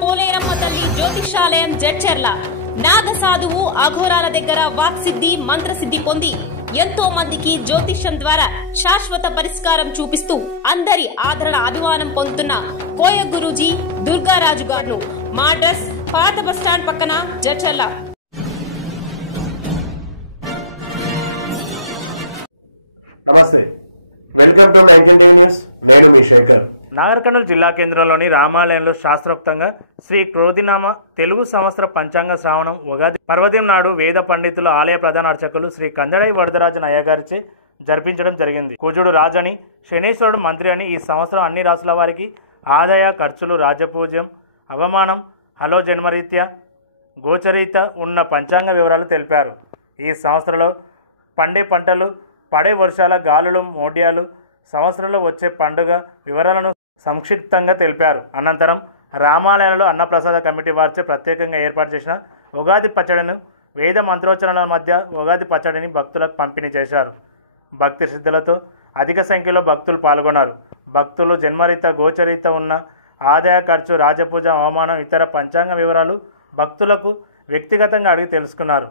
పోలేరమ్మ తల్లి జ్యోతిషాలయం జడ్చెర్ల నాగ సాధువు అఘోరాల దగ్గర వాక్సిద్ధి మంత్రసిద్ధి పొంది ఎంతో మందికి జ్యోతిష్యం ద్వారా శాశ్వత పరిష్కారం చూపిస్తూ అందరి ఆదరణ అభిమానం పొందుతున్న కోయ గురూజీ దుర్గారాజు గారు మా అడ్రస్ పాత బస్టాండ్ పక్కన జడ్చెర్ల. నమస్తే, వెల్కమ్ టు నైన్టీ న్యూస్. నేను మీ శేఖర్. నాగర్ కర్నూలు జిల్లా కేంద్రంలోని రామాలయంలో శాస్త్రోక్తంగా శ్రీ క్రోధినామ తెలుగు సంవత్సర పంచాంగ శ్రావణం ఉగాది పర్వదినం నాడు వేద పండితులు ఆలయ ప్రధాన అర్చకులు శ్రీ కందడై వరదరాజన్ అయ్యగారిచే జరిపించడం జరిగింది. కుజుడు రాజని, శనేశ్వరుడు మంత్రి అని ఈ సంవత్సరం అన్ని రాసుల వారికి ఆదాయ ఖర్చులు, రాజపూజ్యం, అవమానం, హలో జన్మరీత్యా, గోచరీత ఉన్న పంచాంగ వివరాలు తెలిపారు. ఈ సంవత్సరంలో పండే పంటలు, పడే వర్షాల, గాలులు, మోడ్యాలు, సంవత్సరంలో వచ్చే పండుగ వివరాలను సంక్షిప్తంగా తెలిపారు. అనంతరం రామాలయంలో అన్నప్రసాద కమిటీ వారిచే ప్రత్యేకంగా ఏర్పాటు చేసిన ఉగాది పచ్చడిని వేద మంత్రోచ్చరణల మధ్య ఉగాది పచ్చడిని భక్తులకు పంపిణీ చేశారు. భక్తి శ్రద్ధలతో అధిక సంఖ్యలో భక్తులు పాల్గొన్నారు. భక్తులు జన్మరీత, గోచరీత ఉన్న ఆదాయ ఖర్చు, రాజపూజ, అవమానం, ఇతర పంచాంగ వివరాలు భక్తులకు వ్యక్తిగతంగా అడిగి తెలుసుకున్నారు.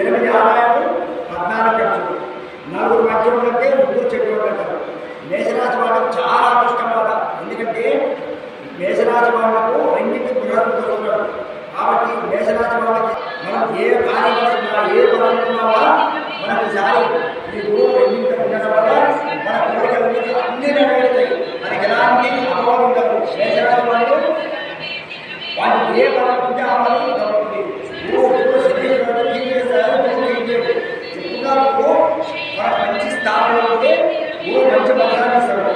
ఎనిమిది ఆదాయాలు, 14 ఖర్చులు, 4 మధ్యం కంటే 3 చెట్లు పెట్టారు. మేషరాశి వాళ్ళకు చాలా అదృష్టమాట. ఎందుకంటే మేషరాశి వాళ్లకు రెండింటి బృహస్పతి వస్తున్నాడు. కాబట్టి మేషరాశి వాళ్ళకి మనం ఏ కార్యక్రమం, ఏ పనులు ఉన్నామా మనకు సారి ఈ గురువు రెండింటి ఉండడం వల్ల మన కోరికలు అన్ని నెరవేరుతాయి. మనకి ఎలాంటి అభావం ఉండదు. మేషరాశి వాళ్ళు ఏ పనులు ఉంటే ఆ పనులు తగ్గుతుంది. మంచి స్థానంలో ఉంటే మంచి ఫలితాన్ని ఇస్తాడు.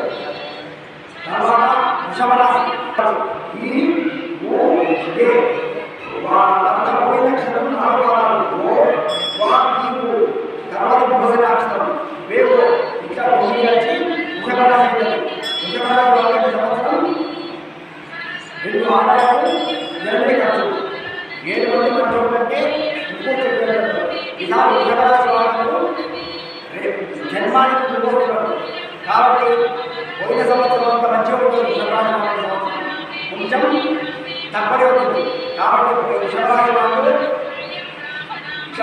తర్వాత వృషభరాశి ఈ వాళ్ళంతా పోయిన నక్షత్రం 4 వారాలు తర్వాత భోజన నక్షత్రం వేరు ఇంకా భోజనం కలిసి వృషభరాశి అవుతుంది. వృషభరాశి వాళ్ళకి సంవత్సరం 2 ఆదాయాలు, 8 ఖర్చులు, 7 మంది ఖర్చులు కంటే ఎక్కువ చెప్పారు. ఇలా వృషభరాశి వాళ్ళకు జన్మానికి ముందుకుంటారు. కాబట్టి పోయిన సంవత్సరం అంత మంచిగా ఉంటుంది. వృషభరాశి వాళ్ళ సంవత్సరం కొంచెం తప్పని ఉంటుంది. కాబట్టి వృషభరాశి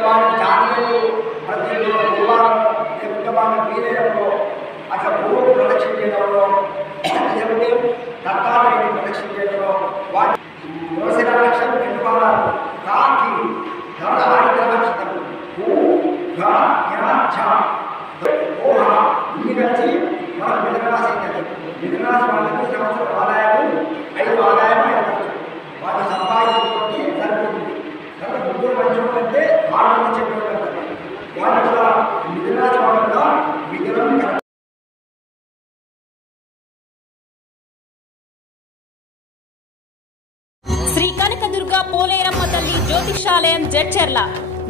వాళ్ళు జాతకులు ప్రతి గురువారం లేకుంటే వాళ్ళ వీలైనప్పుడు అట్లా భూమి ప్రదక్షిణ చేయడంలో లేకపోతే దత్తాత్రేయుని ప్రదక్షిణ చేయడంలో వాటి యోసన నక్షత్రం 2 వారాలు కాకి ఆదిత్య నక్షత్రం ఇన్ని కలిసి మనకు మిథునరాశి అవుతుంది. మిథునరాశి వాళ్ళకి సంవత్సరం ఆదాయాలు 5 ఆదాయం 5 ఖర్చు వాళ్ళు సంపాదించుకోవడానికి సరిపోతుంది. కాబట్టి ముగ్గురు మంచి అంటే 6 మంది చెప్పేవాళ్ళు వాళ్ళు కూడా మిథునరాశి వాళ్ళు కూడా మిథునం. శ్రీ కనకదుర్గ పోలేరమ్మ తల్లి జ్యోతిషాలయం జడ్చెర్ల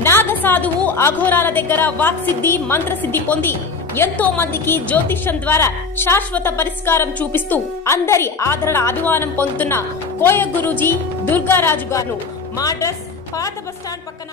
నాగ సాధువు అఘోరాల దగ్గర వాక్సిద్ధి మంత్రసిద్ధి పొంది ఎంతో మందికి జ్యోతిష్యం ద్వారా శాశ్వత పరిష్కారం చూపిస్తూ అందరి ఆదరణ అభిమానం పొందుతున్న కోయ గురూజీ దుర్గారాజు గారు మా అడ్రస్ పాత బస్టాండ్ పక్కన